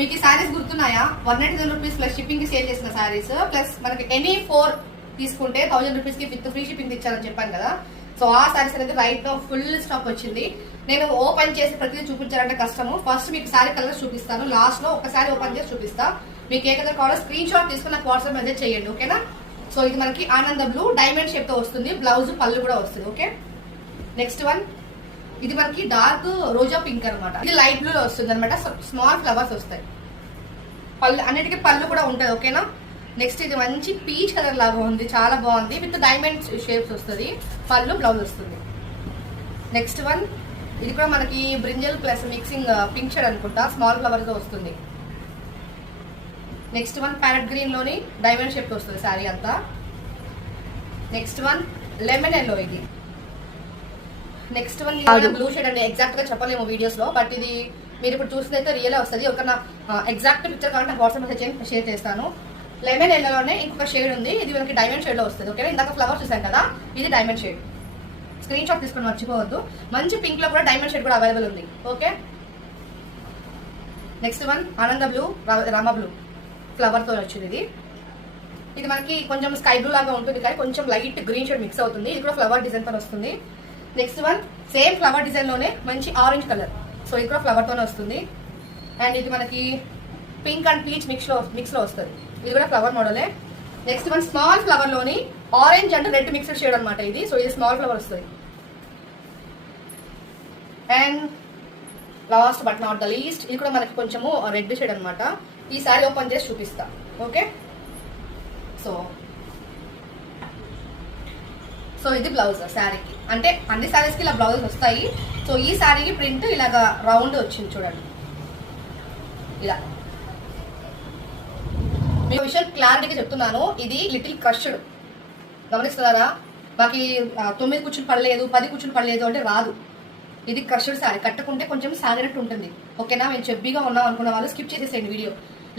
మీకు ఈ సారీస్ గుర్తున్నాయా? 199 రూపీస్ ప్లస్ షిప్పింగ్ కి సేల్ చేసిన సారీస్, ప్లస్ మనకి ఎనీ 4 తీసుకుంటే 1000 రూపీస్ కి విత్ ఫ్రీ షిప్పింగ్ ఇచ్చారని చెప్పాను కదా. సో ఆ సారీస్ అనేది రైట్ నో ఫుల్ స్టాక్ వచ్చింది. నేను ఓపెన్ చేసి ప్రతిదీ చూపించాలంటే కష్టము. ఫస్ట్ మీకు సారీ కలర్స్ చూపిస్తాను, లాస్ట్ లో ఒకసారి ఓపెన్ చేసి చూపిస్తా. మీకు ఏ కలర్ కావాలో స్క్రీన్ షాట్ తీసుకుని నాకు వాట్సాప్ మెసేజ్ చేయండి, ఓకేనా? సో ఇది మనకి ఆనంద బ్లూ డైమండ్ షేప్ తో వస్తుంది, బ్లౌజ్ పళ్ళు కూడా వస్తుంది. ఓకే, నెక్స్ట్ వన్ ఇది మనకి డార్క్ రోజా పింక్ అనమాట. ఇది లైట్ బ్లూ లో వస్తుంది అనమాట. స్మాల్ ఫ్లవర్స్ వస్తాయి, పళ్ళు అన్నిటికీ పళ్ళు కూడా ఉంటుంది, ఓకేనా? నెక్స్ట్ ఇది మంచి పీచ్ కలర్ లాగా ఉంది, చాలా బాగుంది. విత్ డైమండ్ షేప్స్ వస్తుంది, పళ్ళు బ్లౌజ్ వస్తుంది. నెక్స్ట్ వన్ ఇది కూడా మనకి brinjal plus mixing pink shade అనుకుంటా, స్మాల్ ఫ్లవర్ తో వస్తుంది. నెక్స్ట్ వన్ ప్యారెట్ గ్రీన్ లోని డైమండ్ షేప్ వస్తుంది శారీ అంతా. Next one lemon yellow. ఇది నెక్స్ట్ వన్ బ్లూ షేడ్ అండి, ఎగ్జాక్ట్ గా చెప్పలేము వీడియోస్ లో, బట్ ఇది మీరు ఇప్పుడు చూసినైతే రియల్ వస్తుంది. ఒక నా ఎగ్జాక్ట్ పిక్చర్ కావాలంటే నాకు వాట్సాప్ మెసేజ్ షేర్ చేస్తాను. లెమన్ ఎల్లోనే ఇంకొక షేడ్ ఉంది, ఇది మనకి డైమండ్ షేడ్ లో వస్తుంది, ఓకేనా? ఇందాక ఫ్లవర్ చూసాం కదా, ఇది డైమండ్ షేడ్. స్క్రీన్ షాట్ తీసుకొని మర్చిపోవద్దు. మంచి పింక్ లో కూడా డైమండ్ షేడ్ కూడా అవైలబుల్ ఉంది, ఓకే? నెక్స్ట్ వన్ ఆనంద బ్లూ, రామ బ్లూ ఫ్లవర్ తో వచ్చింది. ఇది మనకి కొంచెం స్కై బ్లూ లాగా ఉంటుంది కానీ కొంచెం లైట్ గ్రీన్ షేడ్ మిక్స్ అవుతుంది. ఇది కూడా ఫ్లవర్ డిజైన్ తో వస్తుంది. Next one same flower design లోనే మంచి ఆరెంజ్ కలర్, సో ఇది కూడా ఫ్లవర్ తోనే వస్తుంది. అండ్ ఇది మనకి పింక్ అండ్ పీచ్ మిక్స్ లో వస్తుంది, ఇది కూడా ఫ్లవర్ మోడలే. నెక్స్ట్ వన్ స్మాల్ ఫ్లవర్ లోని orange and red mixed shade అనమాట ఇది, సో ఇది స్మాల్ ఫ్లవర్ వస్తుంది. And last but not the least ఇది కూడా మనకి కొంచెము రెడ్ షేడ్ అనమాట. ఈ సారీ ఓపెన్ చేసి చూపిస్తా, ఓకే? సో ఇది బ్లౌజ్ శారీకి, అంటే అన్ని శారీస్ కి ఇలా బ్లౌజ్ వస్తాయి. సో ఈ శారీకి ప్రింట్ ఇలాగా రౌండ్ వచ్చింది చూడండి, ఇలా. మీకు విషయం క్లారిటీగా చెప్తున్నాను, ఇది లిటిల్ క్రష్డ్, గమనిస్తున్నారా? మాకు 9 కుచ్చులు పడలేదు, 10 కుచ్చులు పడలేదు అంటే రాదు. ఇది క్రష్డ్ శారీ, కట్టుకుంటే కొంచెం సాగినట్టు ఉంటుంది, ఓకేనా? మేము చెబ్బీగా ఉన్నాం అనుకున్న వాళ్ళు స్కిప్ చేసేసేయండి వీడియో.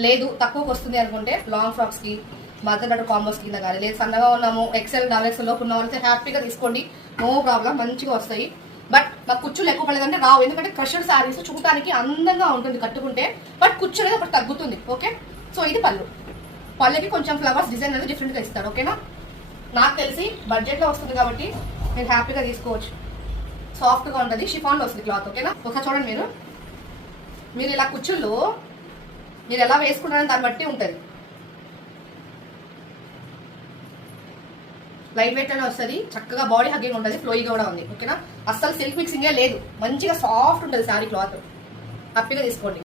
లేదు తక్కువకి వస్తుంది అనుకుంటే లాంగ్ ఫ్రాక్స్ కి, మదర్ డాటర్ కాంబోస్ కింద కానీ, లేదు సన్నగా ఉన్నాము ఎక్సెల్ డబల్ ఎక్సెల్ లో ఉన్న వాళ్ళైతే హ్యాపీగా తీసుకోండి, నో ప్రాబ్లం, మంచిగా వస్తాయి. బట్ మాకు కుచ్చులు ఎక్కువ పడలేదంటే రావు, ఎందుకంటే క్రష్డ్ శారీస్ చూడటానికి అందంగా ఉంటుంది కట్టుకుంటే, బట్ కుచ్చు అనేది ఒకటి తగ్గుతుంది, ఓకే? సో ఇది పళ్ళు, పళ్ళకి కొంచెం ఫ్లవర్స్ డిజైన్ అనేది డిఫరెంట్ గా ఇస్తారు, ఓకేనా? నాకు తెలిసి బడ్జెట్ లో వస్తుంది కాబట్టి మీరు హ్యాపీగా తీసుకోవచ్చు. సాఫ్ట్ గా ఉంటుంది, షిఫాన్ లో వస్తుంది క్లాత్, ఓకేనా? ఒకసారి చూడండి, మీరు ఇలా కుచ్చుల్లో మీరు ఎలా వేసుకున్నారని దాన్ని బట్టి ఉంటుంది. లైట్ వెయిట్ అనే వస్తుంది, చక్కగా బాడీ హగ్గింగ్ ఉంటుంది, ఫ్లోయిగా కూడా ఉంది, ఓకేనా? అస్సలు సిల్క్ మిక్సింగే లేదు, మంచిగా సాఫ్ట్ ఉంటుంది శారీ క్లాత్, హ్యాపీగా తీసుకోండి.